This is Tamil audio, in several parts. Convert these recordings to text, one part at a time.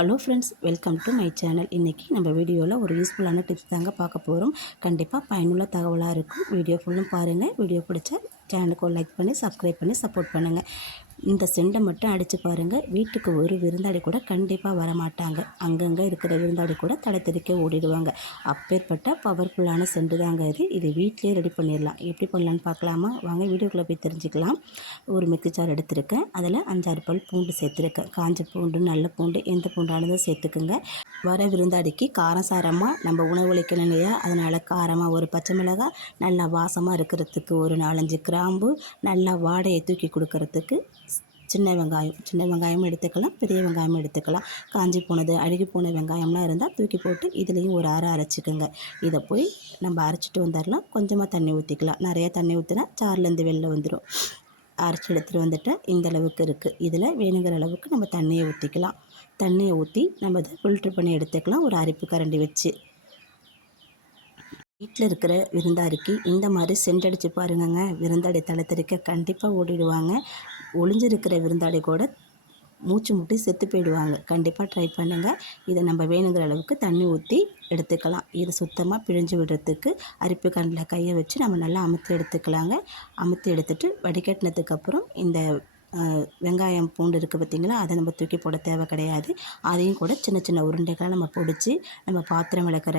Hello friends, welcome to my channel. இன்றைக்கி நம்ம வீடியோவில் ஒரு யூஸ்ஃபுல்லான டிப்ஸ் தாங்க பார்க்க போகிறோம். கண்டிப்பாக பயனுள்ள தகவலாக இருக்கும். வீடியோ ஃபுல்லும் பாருங்கள். வீடியோ பிடிச்சா சேனலுக்கு ஒரு லைக் பண்ணி சப்ஸ்கிரைப் பண்ணி சப்போர்ட் பண்ணுங்கள். இந்த செண்டை மட்டும் அடித்து பாருங்கள். வீட்டுக்கு ஒரு விருந்தாடி கூட கண்டிப்பாக வரமாட்டாங்க. அங்கங்கே இருக்கிற விருந்தாடி கூட தலை தெறிக்க ஓடிடுவாங்க. அப்பேற்பட்ட பவர்ஃபுல்லான செண்டு தாங்க இது வீட்டிலே ரெடி பண்ணிடலாம். எப்படி பண்ணலான்னு பார்க்கலாமா? வாங்க வீடியோக்குள்ளே போய் தெரிஞ்சுக்கலாம். ஒரு மிக்ஸி ஜார் எடுத்திருக்கேன். அதில் 5-6 பல் பூண்டு சேர்த்துருக்கேன். காஞ்ச பூண்டு, நல்ல பூண்டு, எந்த பூண்டானதும் சேர்த்துக்குங்க. வர விருந்தாடிக்கு காரம் சாரமாக நம்ம உணவளிக்கணும் இல்லையா? அதனால் காரமாக ஒரு பச்சை மிளகாய், நல்லா வாசமாக இருக்கிறதுக்கு ஒரு 4-5 கிராம்பு, நல்லா வாடையை தூக்கி கொடுக்கறதுக்கு சின்ன வெங்காயம் எடுத்துக்கலாம், பெரிய வெங்காயமும் எடுத்துக்கலாம். காஞ்சி போனது, அழுகி போன வெங்காயம்லாம் இருந்தால் தூக்கி போட்டு இதுலேயும் ஒரு அரைச்சிக்கோங்க. இதை போய் நம்ம அரைச்சிட்டு வந்துடலாம். கொஞ்சமாக தண்ணி ஊற்றிக்கலாம். நிறையா தண்ணி ஊற்றினா சார்லேருந்து வெளில வந்துடும். அரைச்சி எடுத்துகிட்டு வந்துட்டு இந்த அளவுக்கு இருக்குது. இதில் வேணுங்கிற அளவுக்கு நம்ம தண்ணியை ஊற்றிக்கலாம். தண்ணியை ஊற்றி நம்ம இதை ஃபில்ட்ரு பண்ணி எடுத்துக்கலாம் ஒரு அரிப்பு கரண்டி வச்சு. வீட்டில் இருக்கிற விருந்தாடிக்கு இந்த மாதிரி சென்றடிச்சு பாருங்கங்க. விருந்தாடி தலை தெறிக்க கண்டிப்பாக ஓடிடுவாங்க. ஒளிஞ்சிருக்கிற விருந்தாடி கூட மூச்சு முட்டி செத்து போயிடுவாங்க. கண்டிப்பாக ட்ரை பண்ணுங்கள். இதை நம்ம வேணுங்கிற அளவுக்கு தண்ணி ஊற்றி எடுத்துக்கலாம். இதை சுத்தமாக பிழிஞ்சு விடுறதுக்கு அரிப்பு கரண்டில் கையை வச்சு நம்ம நல்லா அமுத்தி எடுத்துக்கலாங்க. அமுத்தி எடுத்துகிட்டு வடிகட்டினதுக்கப்புறம் இந்த வெங்காயம் பூண்டு இருக்குது பார்த்திங்களா, அதை நம்ம தூக்கி போட தேவை கிடையாது. அதையும் கூட சின்ன சின்ன உருண்டைகளாக நம்ம பிடிச்சி நம்ம பாத்திரம் விளக்குற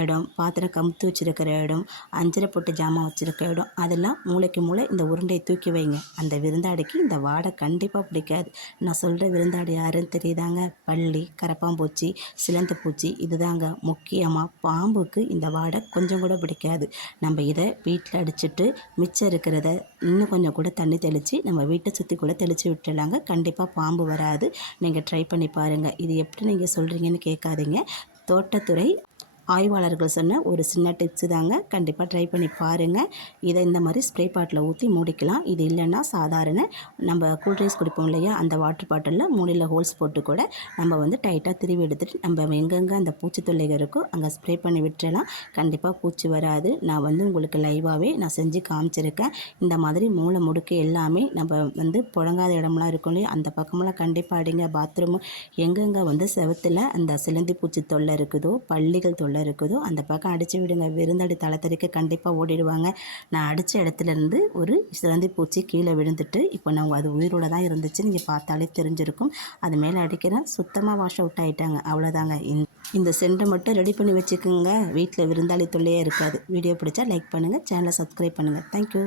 இடம், பாத்திரம் கமுத்து வச்சுருக்கிற இடம், அஞ்சரை போட்டு ஜாமான் வச்சுருக்க இடம், அதெல்லாம் மூளைக்கு மூளை இந்த உருண்டையை தூக்கி வைங்க. அந்த விருந்தாடிக்கு இந்த வாடை கண்டிப்பாக பிடிக்காது. நான் சொல்கிற விருந்தாடி யாருன்னு தெரியுதாங்க? பல்லி, கரப்பாம்பூச்சி, சிலந்தி பூச்சி, இதுதாங்க. முக்கியமாக பாம்புக்கு இந்த வாடை கொஞ்சம் கூட பிடிக்காது. நம்ம இதை வீட்டில் அடிச்சுட்டு மிச்சம் இருக்கிறத இன்னும் கொஞ்சம் கூட தண்ணி தெளித்து நம்ம வீட்டை சுற்றி கூட தெளித்து விட்டுலாங்க. கண்டிப்பாக பாம்பு வராது. நீங்கள் ட்ரை பண்ணி பாருங்கள். இது எப்படி நீங்கள் சொல்கிறீங்கன்னு கேட்காதீங்க. தோட்டத்துறை ஆய்வாளர்கள் சொன்ன ஒரு சின்ன டிப்ஸு தாங்க. கண்டிப்பாக ட்ரை பண்ணி பாருங்கள். இதை இந்த மாதிரி ஸ்ப்ரே பாட்டில் ஊற்றி மூடிக்கலாம். இது இல்லைன்னா சாதாரண நம்ம கூல்ட்ரிங்க்ஸ் குடிப்போம் இல்லையா, அந்த வாட்டர் பாட்டிலில் மூடியில் ஹோல்ஸ் போட்டு கூட நம்ம டைட்டாக திருவி எடுத்துகிட்டு நம்ம எங்கெங்கே அந்த பூச்சி தொல்லைகள் இருக்கோ அங்கே ஸ்ப்ரே பண்ணி விட்டுறலாம். கண்டிப்பாக பூச்சி வராது. நான் உங்களுக்கு லைவாகவே நான் செஞ்சு காமிச்சிருக்கேன். இந்த மாதிரி மூளை முடுக்கு எல்லாமே நம்ம புழங்காத இடம்லாம் இருக்கும் இல்லையா, அந்த பக்கமெல்லாம் கண்டிப்பாக அடிங்க. பாத்ரூமு எங்கெங்கே செவத்தில் அந்த சிலந்தி பூச்சி தொல்லை இருக்குதோ, பள்ளிகள் தொல்லை இருக்குதோ அந்த பக்கம் அடித்து விடுங்க. விருந்தாடி தலை தெறிக்க கண்டிப்பாக ஓடிடுவாங்க. நான் அடித்த இடத்துலேருந்து ஒரு சிலந்தி பூச்சி கீழே விழுந்துட்டு இப்போ நான் அது உயிரோடு தான் இருந்துச்சு. நீங்கள் பார்த்தாலே தெரிஞ்சிருக்கும். அது மேலே அடிக்கிறேன், சுத்தமாக வாஷ் அவுட் ஆகிட்டாங்க. அவ்வளோதாங்க. இந்த செண்டை மட்டும் ரெடி பண்ணி வச்சுக்கோங்க. வீட்டில் விருந்தாளி தொல்லையே இருக்காது. வீடியோ பிடிச்சா லைக் பண்ணுங்கள், சேனலை சப்ஸ்கிரைப் பண்ணுங்கள். தேங்க்யூ.